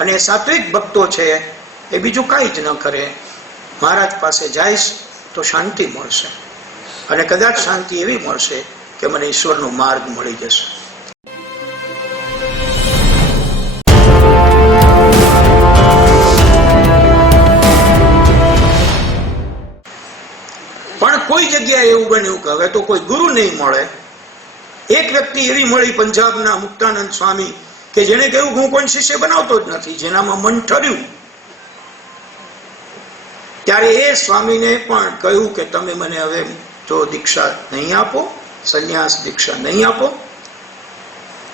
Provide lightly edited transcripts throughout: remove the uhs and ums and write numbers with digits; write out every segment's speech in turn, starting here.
અને સાત્વિક ભક્તો છે એ બીજું કાંઈ જ ન કરે, મહારાજ પાસે જઈશ તો શાંતિ મળશે, અને કદાચ શાંતિ એવી મળશે કે મને ઈશ્વરનો માર્ગ મળી જશે. પણ કોઈ જગ્યાએ એવું બન્યું કે હવે તો કોઈ ગુરુ નહીં મળે. એક વ્યક્તિ એવી મળી પંજાબના મુક્તાનંદ સ્વામી કે જેને કહ્યું હું કોઈ શિષ્ય બનાવતો જ નથી, જેનામાં મન ઠર્યું. ત્યારે એ સ્વામીને પણ કહ્યું કે તમે મને હવે જો દીક્ષા નહીં આપો, સંન્યાસ દીક્ષા નહીં આપો,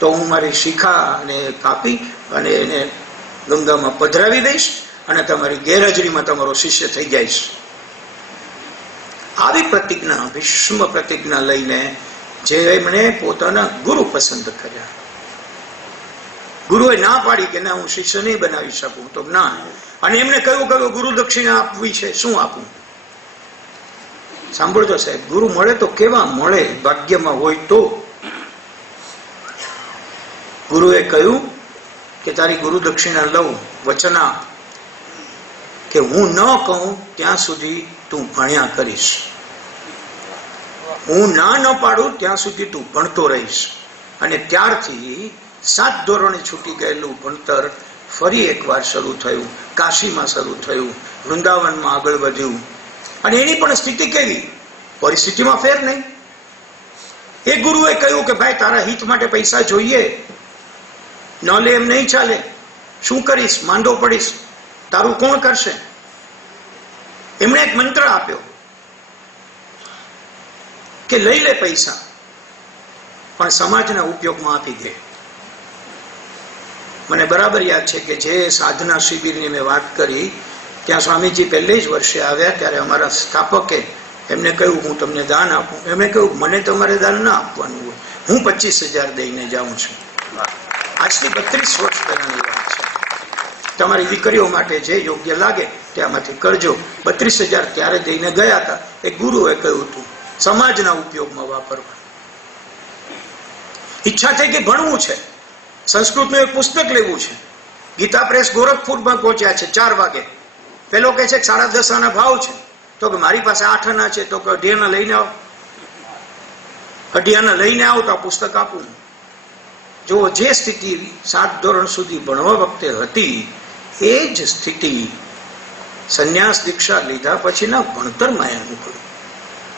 તો હું મારી શિખાને કાપી અને એને ગંગામાં પધરાવી દઈશ અને તમારી ગેરહાજરીમાં તમારો શિષ્ય થઈ જઈશ. આવી પ્રતિજ્ઞા, ભીષ્મ પ્રતિજ્ઞા લઈને જે એમણે પોતાના ગુરુ પસંદ કર્યા. ગુરુએ ના પાડી કે ના હું શિષ્ય નહીં બનાવી શકું, તો ના. અને એમને કહ્યું કે ગુરુ દક્ષિણા આપવી છે, શું આપું? સાંભળજો સાહેબ, ગુરુ મળે તો કેવા મળે, ભાગ્યમાં હોય તો. ગુરુએ કહ્યું કે તારી ગુરુ દક્ષિણા લઉં, વચના કે હું ન કહું ત્યાં સુધી તું ભણ્યા કરીશ, હું ના ન પાડું ત્યાં સુધી તું ભણતો રહીશ. અને ત્યારથી 7 ધોરણે છૂટી ગયેલું ભણતર ફરી એકવાર શરૂ થયું, કાશીમાં શરૂ થયું, વૃંદાવનમાં આગળ વધ્યું. અને એની પણ સ્થિતિ કેવી, પરિસ્થિતિમાં ફેર નહીં. એ ગુરુએ કહ્યું કે ભાઈ તારા હિત માટે પૈસા જોઈએ, ન લે એમ નહીં ચાલે, શું કરીશ, માંદો પડીશ, તારું કોણ કરશે? એમણે એક મંત્ર આપ્યો કે લઈ લે પૈસા, પણ સમાજના ઉપયોગમાં આપી દે. મને બરાબર યાદ છે કે જે સાધના શિબિરની મેં વાત કરી, ત્યાં સ્વામીજી પહેલે જ વર્ષે આવ્યા, ત્યારે અમારા સ્થાપકે એમને કહ્યું હું તમને દાન આપું. એમણે કહ્યું મને તમારે દાન ના આપવાનું હોય, હું 25,000 દઈને જાઉં છું. આજથી 32 વર્ષ પહેલાની વાત છે. તમારી દીકરીઓ માટે જે યોગ્ય લાગે ત્યાંમાંથી કરજો. 32,000 ત્યારે દઈને ગયા હતા. એ ગુરુએ કહ્યું હતું સમાજના ઉપયોગમાં વાપરવા. ઈચ્છા થઈ કે ભણવું છે, સંસ્કૃતનું એક પુસ્તક લેવું છે. ગીતા પ્રેસ ગોરખપુરમાં પહોંચ્યા છે 4 વાગે. પેલો કહે છે 10.5 આના ભાવ છે, તો કે મારી પાસે 8 આના છે, તો કે 2.5 આના લઈને આવો, 2.5 આના લઈને આવો તો આ પુસ્તક આપું. જો જે સ્થિતિ 7 ધોરણ સુધી ભણવા વખતે હતી એ જ સ્થિતિ સંન્યાસ દીક્ષા લીધા પછીના ભણતરમાં અનુભવી.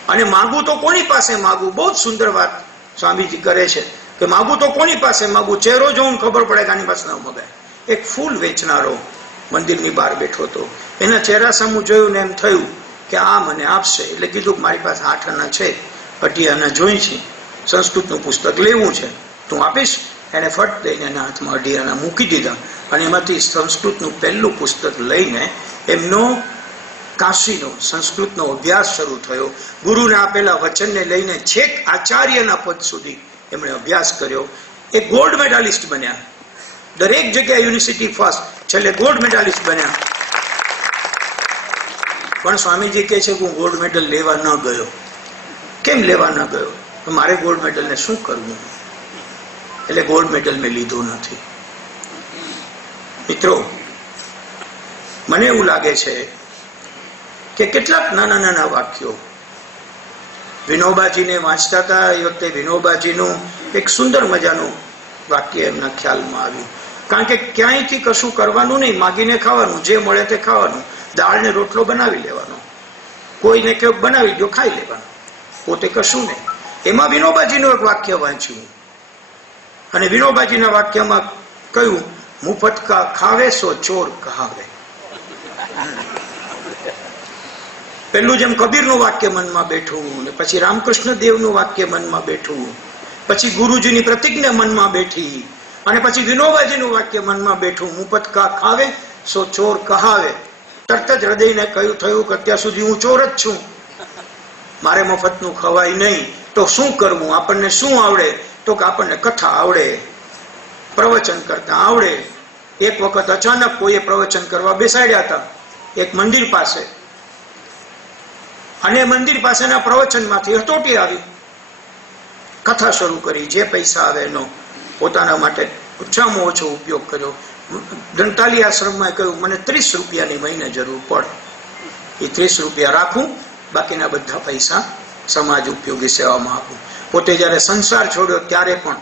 અને માગું તો કોની પાસે માગું? બહુ જ સુંદર વાત સ્વામીજી કરે છે કે માગું તો કોની પાસે માગું? ચહેરો જોઈને ખબર પડે કે આની પાસે ન મગાય. એક ફૂલ વેચનારો મંદિરની બહાર બેઠો હતો, એના ચહેરા સામું જોયું ને એમ થયું કે આ મને આપશે. એટલે કીધું મારી પાસે 8 આના છે, 2.5 આના જોઈ છે, સંસ્કૃતનું પુસ્તક લેવું છે, તું આપીશ? એને ફટ દઈને એના હાથમાં 2.5 આના મૂકી દીધા. અને એમાંથી સંસ્કૃતનું પહેલું પુસ્તક લઈને એમનો કાશીનો સંસ્કૃતનો અભ્યાસ શરૂ થયો. ગુરુને આપેલા વચનને લઈને છેક આચાર્યના પદ સુધી એમણે અભ્યાસ કર્યો. એ ગોલ્ડ મેડાલિસ્ટ બન્યા, દરેક જગ્યાએ યુનિવર્સિટી ફર્સ્ટ, છેલ્લે ગોલ્ડ મેડાલિસ્ટ બન્યા. પણ સ્વામીજી કહે છે કે હું ગોલ્ડ મેડલ લેવા ન ગયો. કેમ લેવા ન ગયો? તો મારે ગોલ્ડ મેડલને શું કરવું? એટલે ગોલ્ડ મેડલ મેં લીધો નથી. મિત્રો, મને એવું લાગે છે કે કેટલાક નાના નાના વાક્યો વિનોબાજીને વાંચતા હતા એ વખતે વિનોબાજીનું એક સુંદર મજાનું વાક્ય એમના ખ્યાલમાં આવ્યું. કારણ કે ક્યાંયથી કશું કરવાનું નહીં, માગીને ખાવાનું, જે મળે તે ખાવાનું. દાળ ને રોટલો બનાવી લેવાનો, કોઈને કેવું બનાવી દો, ખાઈ લેવાનું, પોતે કશું નહીં. એમાં વિનોબાજીનું એક વાક્ય વાંચ્યું અને વિનોબાજીના વાક્યમાં કહ્યું મુફત કા ખાવે સો ચોર કહાવે. પેલું જેમ કબીરનું વાક્ય મનમાં બેઠું, ને પછી રામકૃષ્ણ દેવનું વાક્ય મનમાં બેઠું, પછી ગુરુજીની પ્રતિજ્ઞા મનમાં બેઠી, અને પછી વિનોબાજીનું વાક્ય મનમાં બેઠું મુફત કા ખાવે સો ચોર કહાવે. તરત જ હૃદયને કહ્યું થયું કે અત્યાર સુધી હું ચોર જ છું, મારે મફતનું ખવાય નહીં, તો શું કરવું? આપણને શું આવડે? તો કે આપણને કથા આવડે, પ્રવચન કરતા આવડે. એક વખત અચાનક કોઈએ પ્રવચન કરવા બેસાડ્યા હતા એક મંદિર પાસે, અને મંદિર પાસેના પ્રવચનમાંથી હતોટી આવી. કથા શરૂ કરી, જે પૈસા આવે એનો પોતાના માટે ઓછામાં ઓછો ઉપયોગ કર્યો. દંતાલી આશ્રમમાં કહ્યું મને 30 રૂપિયાની મહિને જરૂર પડે, એ 30 રૂપિયા રાખું, બાકીના બધા પૈસા સમાજ ઉપયોગી સેવામાં આપું. પોતે જયારે સંસાર છોડ્યો ત્યારે પણ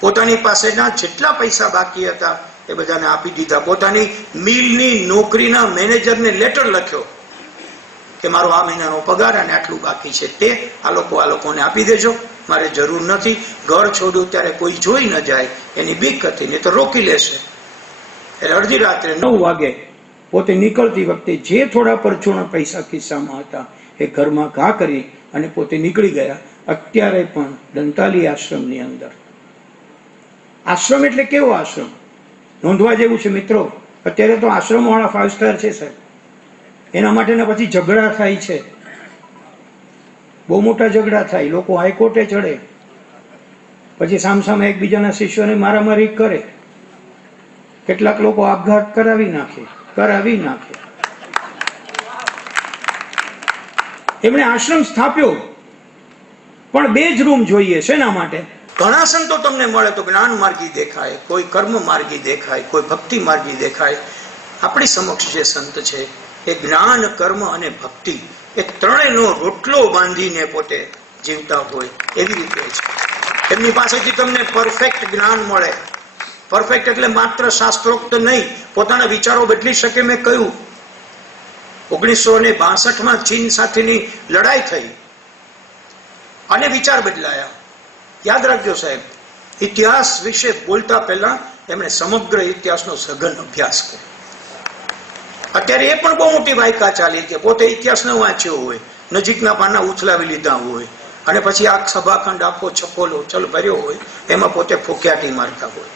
પોતાની પાસેના જેટલા પૈસા બાકી હતા એ બધાને આપી દીધા. પોતાની મિલની નોકરીના મેનેજરને લેટર લખ્યો કે મારો આ મહિનાનો પગાર અને આટલું બાકી છે, તે આ લોકોને આપી દેજો, મારે જરૂર નથી. ઘર છોડ્યું ત્યારે કોઈ જોઈ ન જાય એની બીક હતી, નહીં તો રોકી લેશે. એટલે અડધી રાત્રે 9 વાગે પોતે નીકળતી વખતે જે થોડા પરચુણા પૈસા ખિસ્સામાં હતા એ ઘરમાં ઘા કરી અને પોતે નીકળી ગયા. અત્યારે પણ દંતાલી આશ્રમની અંદર, આશ્રમ એટલે કેવો આશ્રમ નોંધવા જેવું છે મિત્રો. અત્યારે તો આશ્રમ વાળા 5 સ્ટાર છે સાહેબ, એના માટેના પછી ઝઘડા થાય છે, બહુ મોટા ઝઘડા થાય, લોકો હાઈકોર્ટે ચડે, પછી સામસામે એકબીજાના શિષ્યોને મારામારી કરે, કેટલાક લોકો આપઘાત કરાવી નાખે. એમણે આશ્રમ સ્થાપ્યો પણ 2 જ રૂમ જોઈએ. શેના માટે? ઘણા સંતો તમને મળે તો જ્ઞાન માર્ગી દેખાય, કોઈ કર્મ માર્ગી દેખાય, કોઈ ભક્તિ માર્ગી દેખાય. આપણી સમક્ષ જે સંત છે એ જ્ઞાન, કર્મ અને ભક્તિ એ ત્રણેયનો રોટલો બાંધીને પોતે જીવતા હોય એવી રીતે છે. એમની પાસેથી તમને પરફેક્ટ જ્ઞાન મળે. પરફેક્ટ એટલે માત્ર શાસ્ત્રોક્ત નહીં, પોતાના વિચારો બદલી શકે. મેં કહ્યું 1962માં ચીન સાથેની લડાઈ થઈ અને વિચાર બદલાયા. યાદ રાખજો સાહેબ, ઇતિહાસ વિશે બોલતા પહેલા એમણે સમગ્ર ઇતિહાસનો સઘન અભ્યાસ કર્યો. અત્યારે એ પણ બહુ મોટી વાયકા ચાલી કે પોતે ઇતિહાસ ન વાંચ્યો હોય, નજીકના પાના ઉથલાવી લીધા હોય અને પછી આ સભાખંડ આખો છપોલો ચલ ભર્યો હોય, એમાં પોતે ફોક્યાટી મારતા હોય.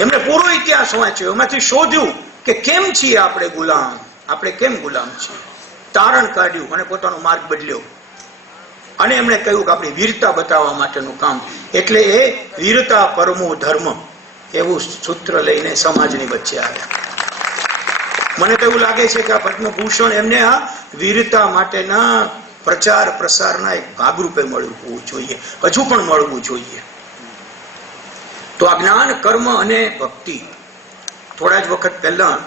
એમણે પૂરો ઇતિહાસ વાંચ્યો, એમાંથી શોધ્યું કે કેમ છીએ આપણે ગુલામ, આપણે કેમ ગુલામ છીએ, તારણ કાઢ્યું અને પોતાનો માર્ગ બદલ્યો. અને એમણે કહ્યું કે આપણી વીરતા બતાવવા માટેનું કામ, એટલે એ વીરતા પરમો ધર્મ એવું સૂત્ર લઈને સમાજની વચ્ચે આવ્યા. મને તો એવું લાગે છે કે આ પદ્મભૂષણ એમને આ વીરતા માટેના પ્રચાર પ્રસારના એક ભાગરૂપે મળવું જોઈએ, હજુ પણ મળવું જોઈએ. તો આ જ્ઞાન, કર્મ અને ભક્તિ. થોડા જ વખત પહેલા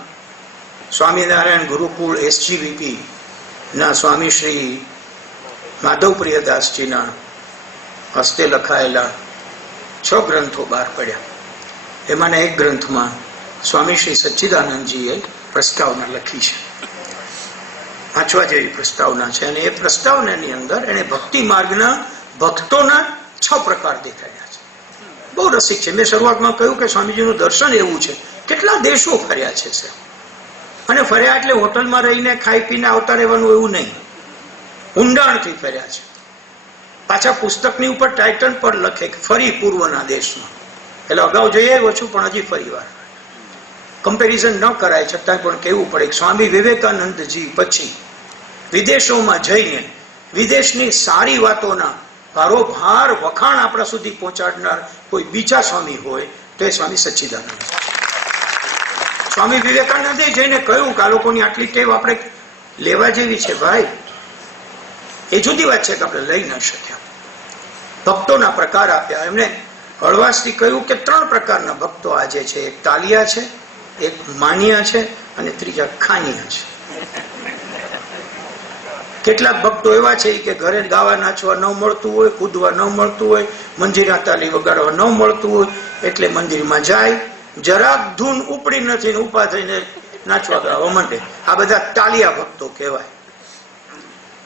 સ્વામિનારાયણ ગુરુકુળ SGVP ના સ્વામી શ્રી માધવ પ્રિયદાસજીના હસ્તે લખાયેલા 6 ગ્રંથો બહાર પડ્યા. એમાંના એક ગ્રંથમાં સ્વામી શ્રી સચ્ચિદાનંદજીએ પ્રસ્તાવના લખી છે, વાંચવા જેવી પ્રસ્તાવના છે. અને એ પ્રસ્તાવનાની અંદર એને ભક્તિ માર્ગના ભક્તોના 6 પ્રકાર દેખાડ્યા છે. બહુ રસિક છે. મેં શરૂઆતમાં કહ્યું કે સ્વામીજીનું દર્શન એવું છે, કેટલા દેશો ફર્યા છે અને ફર્યા એટલે હોટલમાં રહીને ખાઈ પીને આવતા રહેવાનું એવું નહીં, ઊંડાણથી ફર્યા છે. પાછા પુસ્તકની ઉપર ટાઇટલ પર લખે કે ફરી પૂર્વના દેશમાં. એટલે અગાઉ જઈ આવ્યો છું પણ હજી ફરી વાર. કમ્પેરિઝન ન કરાય છતાં પણ કહેવું પડે કે સ્વામી વિવેકાનંદજી પછી વિદેશોમાં જઈને વિદેશની સારી વાતોના ભારોભાર વખાણ આપણા સુધી પહોંચાડનાર કોઈ બીજા સ્વામી હોય તો એ સ્વામી સચ્ચિદાનંદ. સ્વામી વિવેકાનંદે જઈને કહ્યું કે આ લોકોની આટલી ટેવ આપણે લેવા જેવી છે ભાઈ. એ જુદી વાત છે કે આપણે લઈ ન શક્યા. ભક્તોના પ્રકાર આપ્યા. એમણે હળવાશથી કહ્યું કે 3 પ્રકારના ભક્તો આજે છે. એક તાલિયા છે, એક માનિયા છે અને ત્રીજા ખાનિયા છે. કેટલાક ભક્તો એવા છે કે ઘરે ગાવા નાચવા ન મળતું હોય, કૂદવા ન મળતું હોય, મંજીરા તાલી વગાડવા ન મળતું હોય એટલે મંદિરમાં જાય, જરાક ધૂન ઉપડી નથી, ઉભા થઈને નાચવા ગાવા માંડે. આ બધા તાલિયા ભક્તો કહેવાય.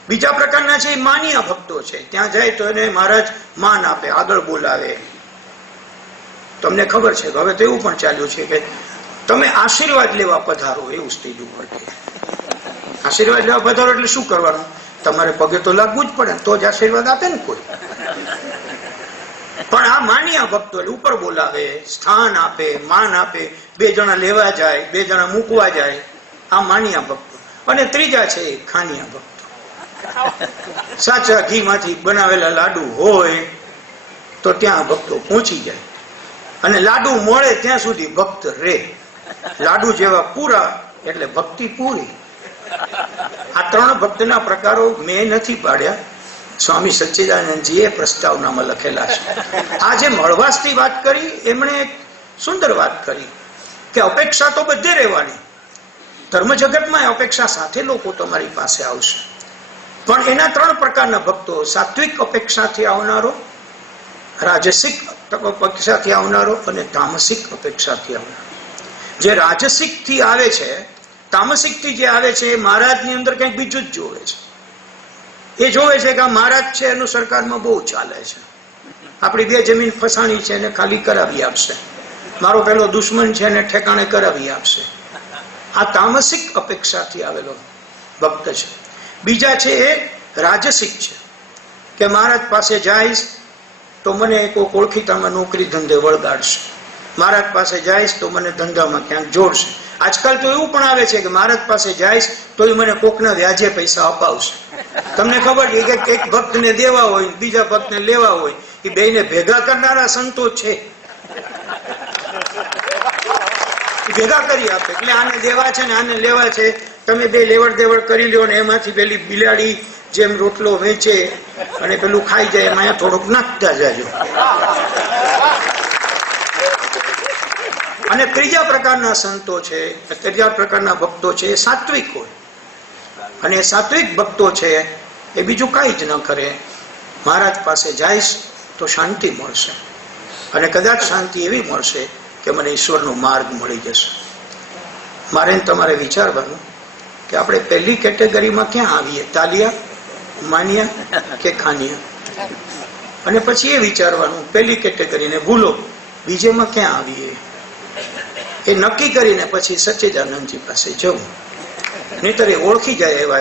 બીજા પ્રકારના છે એ માનિયા ભક્તો છે. ત્યાં જાય તો એને મહારાજ માન આપે, આગળ બોલાવે. તમને ખબર છે કે હવે તો એવું પણ ચાલ્યું છે કે તમે આશીર્વાદ લેવા પધારો એવું સ્ટેજ ઉપર કહે. આશીર્વાદ લેવા પધારો એટલે શું કરવાનું? તમારે પગે તો લાગવું જ પડે, તો જ આશીર્વાદ આપે ને કોઈ. પણ આ માનિયા ભક્તો એટલે ઉપર બોલાવે, સ્થાન આપે, માન આપે. 2 જણા લેવા જાય, 2 જણા મૂકવા જાય. આ માનિયા ભક્તો. અને ત્રીજા છે ખાનિયા ભક્તો. સાચા ઘીમાંથી બનાવેલા લાડુ હોય તો ત્યાં ભક્તો પહોંચી જાય અને લાડુ મળે ત્યાં સુધી ભક્ત રે. લાડુ જેવા પૂરા એટલે ભક્તિ પૂરી. આ 3 ભક્તના પ્રકારો મેં નથી પાડ્યા, સ્વામી સચ્ચિદાનંદજીએ પ્રસ્તાવનામાં લખેલા છે. આ જે હળવાશથી વાત કરી એમણે સુંદર વાત કરી કે અપેક્ષા તો બધે રહેવાની, ધર્મ જગતમાં અપેક્ષા સાથે લોકો તમારી પાસે આવશે, પણ એના 3 પ્રકારના ભક્તો: સાત્વિક અપેક્ષાથી આવનારો, રાજસિક અપેક્ષાથી આવનારો અને તામસિક અપેક્ષાથી આવનારો. જે રાજસિક થી આવે છે, તામસિક થી જે આવે છે, એ મહારાજની અંદર કંઈક બીજું જ જોવે છે. એ જોવે છે કે આ મહારાજ છે એનું સરકારમાં બહુ ચાલે છે, આપણી 2 જમીન ફસાણી છે એને ખાલી કરાવી આપશે, મારો પેલો દુશ્મન છે એને ઠેકાણે કરાવી આપશે. આ તામસિક અપેક્ષાથી આવેલો ભક્ત છે. બીજા છે એ રાજસિક છે કે મહારાજ પાસે જઈશ તો મને કોઈ ઓળખીતામાં નોકરી ધંધે વળગાડશે, મહારાજ પાસે જઈશ તો મને ધંધામાં ક્યાંક જોડશે. આજકાલ તો એવું પણ આવે છે કે મહારાજ પાસે જઈશ તો એ મને કોકના વ્યાજે પૈસા અપાવશે. તમને ખબર છે કે એક ભક્તને દેવા હોય, બીજા ભક્તને લેવા હોય, એ બેયને ભેગા કરનારા સંતો છે, ભેગા કરી આપે. એટલે આને દેવા છે ને આને લેવા છે, તમે 2 લેવડ દેવડ કરી લ્યો ને એમાંથી પેલી બિલાડી જેમ રોટલો વેચે અને પેલું ખાઈ જાય એમાં થોડુંક નાખતા જાજો. અને ત્રીજા પ્રકારના સંતો છે, ત્રીજા પ્રકારના ભક્તો છે, એ સાત્વિક હોય. અને સાત્વિક ભક્તો છે એ બીજું કાંઈ જ ન કરે, મહારાજ પાસે જઈશ તો શાંતિ મળશે, અને કદાચ શાંતિ એવી મળશે કે મને ઈશ્વરનો માર્ગ મળી જશે. મારે તમારે વિચારવાનું કે આપણે પહેલી કેટેગરીમાં ક્યાં આવીએ, તાલિયા, માનિયા કે ખાનિયા? અને પછી એ વિચારવાનું પહેલી કેટેગરીને ભૂલો, બીજેમાં ક્યાં આવીએ એ નક્કી કરીને પછી સચ્ચિદાનંદજી પાસે જવું. નહીતર એ ઓળખી જાય એવા